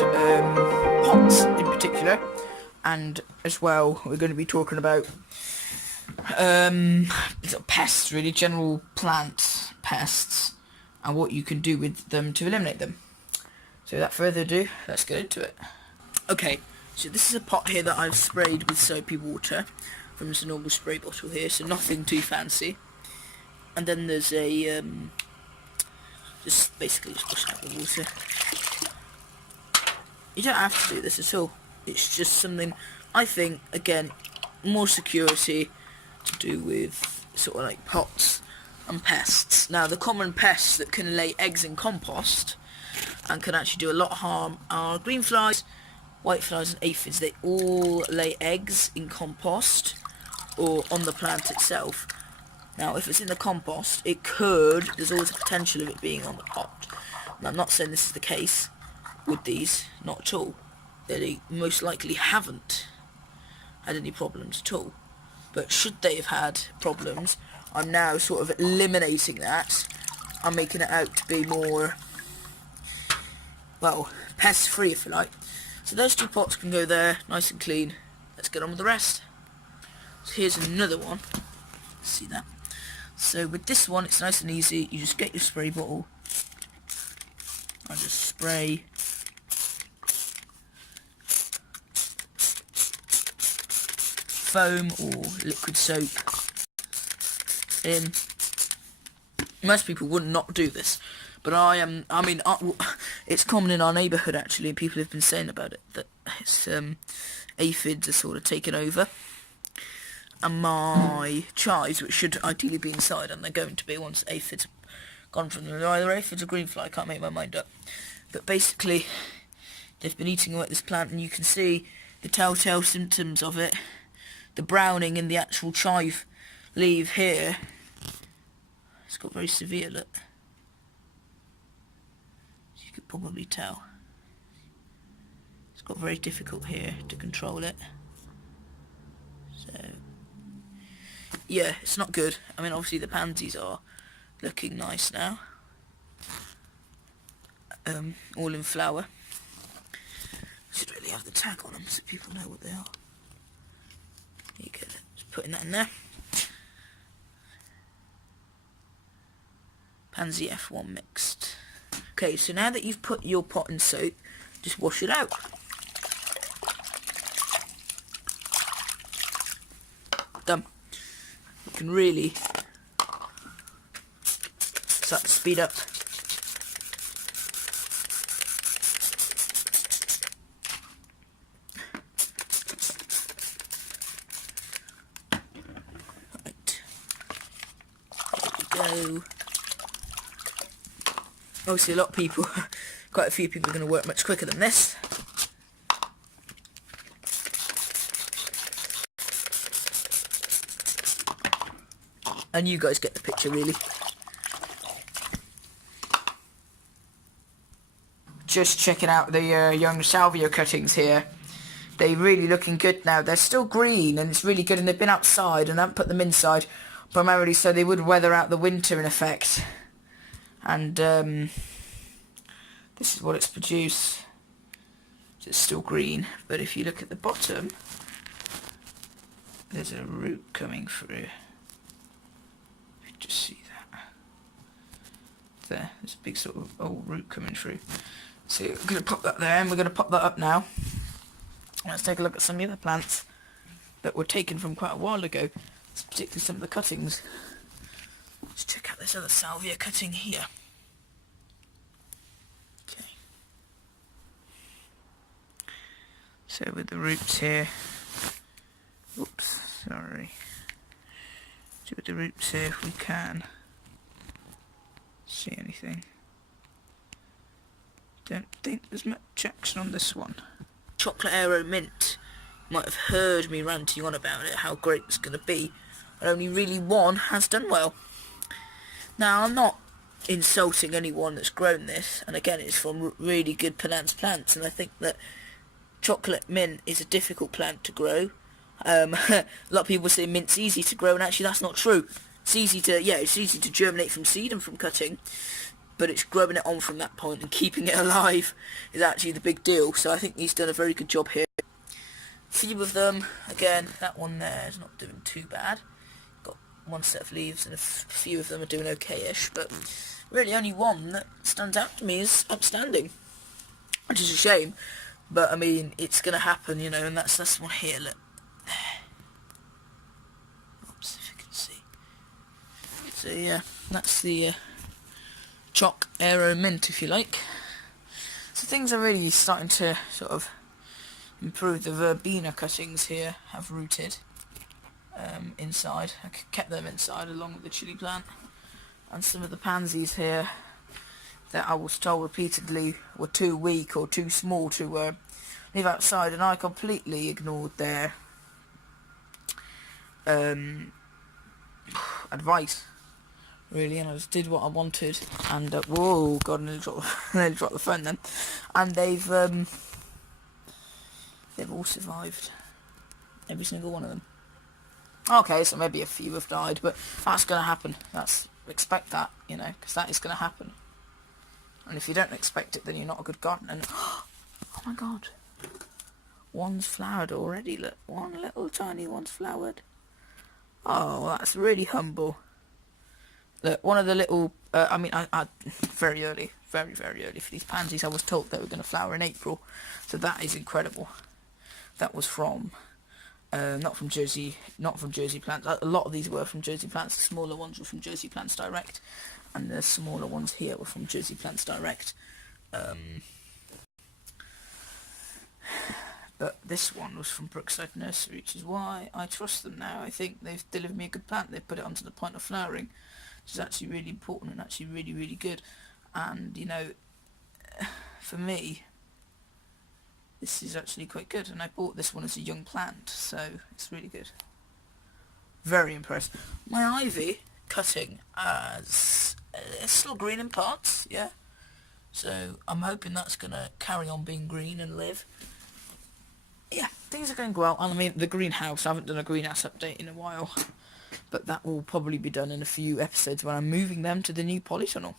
pots in particular, and as well we're going to be talking about pests, really, general plant pests, and what you can do with them to eliminate them. So without further ado, let's get into it. Okay, so this is a pot here that I've sprayed with soapy water from just a normal spray bottle here, so nothing too fancy. And then there's a just basically just push out the water. You don't have to do this at all. It's just something, I think, again, more security to do with sort of like pots and pests. Now, the common pests that can lay eggs in compost and can actually do a lot of harm are green flies, white flies and aphids. They all lay eggs in compost or on the plant itself. Now, if it's in the compost, there's always a potential of it being on the pot. Now, I'm not saying this is the case with these, not at all. They most likely haven't had any problems at all. But should they have had problems, I'm now sort of eliminating that. I'm making it out to be more, well, pest-free, if you like. So those two pots can go there, nice and clean. Let's get on with the rest. So here's another one. See that? So with this one, it's nice and easy. You just get your spray bottle. I just spray. Foam or liquid soap in. Most people would not do this, but it's common in our neighbourhood actually, and people have been saying about it, that it's aphids are sort of taken over, and my chives, which should ideally be inside, and they're going to be once aphids have gone from them. They're either aphids or green fly, I can't make my mind up. But basically, they've been eating away at this plant, and you can see the telltale symptoms of it. The browning in the actual chive leaf here. It's got very severe, look. As you could probably tell. It's got very difficult here to control it. So, yeah, it's not good. I mean, obviously the pansies are looking nice now. All in flower. Should really have the tag on them so people know what they are. There you go, just putting that in there. Pansy F1 mixed. Okay, so now that you've put your pot in soap, just wash it out. Done. You can really start to speed up. Go. Obviously a lot of people, quite a few people are going to work much quicker than this. And you guys get the picture really. Just checking out the young salvia cuttings here. They're really looking good now. They're still green and it's really good, and they've been outside and I haven't put them inside. Primarily so they would weather out the winter in effect, and this is what it's produced. It's still green, but if you look at the bottom, there's a root coming through. You can just see that there's a big sort of old root coming through. So we're going to pop that there, and we're going to pop that up now. Let's take a look at some of the other plants that were taken from quite a while ago. Particularly some of the cuttings. Let's check out this other salvia cutting here. Okay. So with the roots here, oops, sorry. So with the roots here, if we can see anything. Don't think there's much action on this one. Chocolate Aero Mint. You might have heard me ranting on about it, how great it's going to be. And only really one has done well. Now, I'm not insulting anyone that's grown this, and again, it's from really good plants, and I think that chocolate mint is a difficult plant to grow. A lot of people say mint's easy to grow, and actually that's not true. It's easy to germinate from seed and from cutting. but it's growing it on from that point and keeping it alive is actually the big deal. So I think he's done a very good job here. Few of them, again, that one there is not doing too bad. Got one set of leaves and a few of them are doing okay-ish, but really only one that stands out to me is upstanding, which is a shame. But I mean, it's gonna happen, you know, and that's this one here. Look, oops, if you can see. So yeah, that's the chalk aero mint, if you like. So things are really starting to sort of improve. The verbena cuttings here have rooted inside. I kept them inside along with the chili plant, and some of the pansies here that I was told repeatedly were too weak or too small to leave outside, and I completely ignored their advice, really, and I just did what I wanted, and whoa, God, I nearly dropped the phone then, and they've all survived, every single one of them. Okay, so maybe a few have died, but that's going to happen. Expect that, you know, because that is going to happen. And if you don't expect it, then you're not a good gardener. And, oh my God, one's flowered already. Look, one little tiny one's flowered. Oh, that's really humble. Look, one of the little, I very early, very, very early for these pansies. I was told they were going to flower in April, so that is incredible. That was from, not from Jersey Plants. A lot of these were from Jersey Plants. The smaller ones were from Jersey Plants Direct, and the smaller ones here were from Jersey Plants Direct. But this one was from Brookside Nursery, which is why I trust them now. I think they've delivered me a good plant. They've put it onto the point of flowering, which is actually really important and actually really, really good. And, you know, for me, this is actually quite good. And I bought this one as a young plant, so it's really good. Very impressed. My ivy cutting as it's still green in parts, yeah. So I'm hoping that's going to carry on being green and live. Yeah, things are going well. And I mean, the greenhouse, I haven't done a greenhouse update in a while, but that will probably be done in a few episodes when I'm moving them to the new polytunnel.